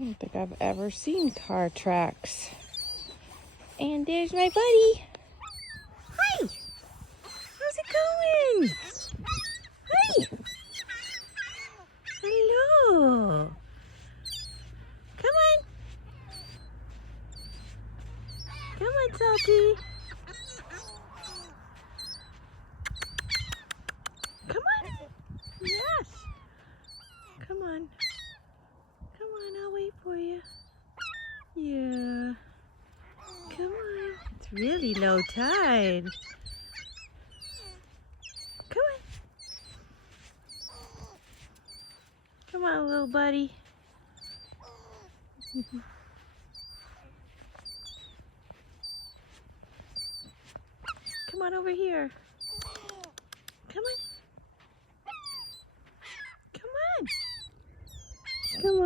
I don't think I've ever seen car tracks. And there's my buddy. Hi! How's it going? Hi! Hello! Come on! Come on, Salty! Come on! Yes! Come on. Come on, I'll wait for you. Yeah. Come on. It's really low tide. Come on. Come on, little buddy. Come on over here. Come on. Come on. Come on.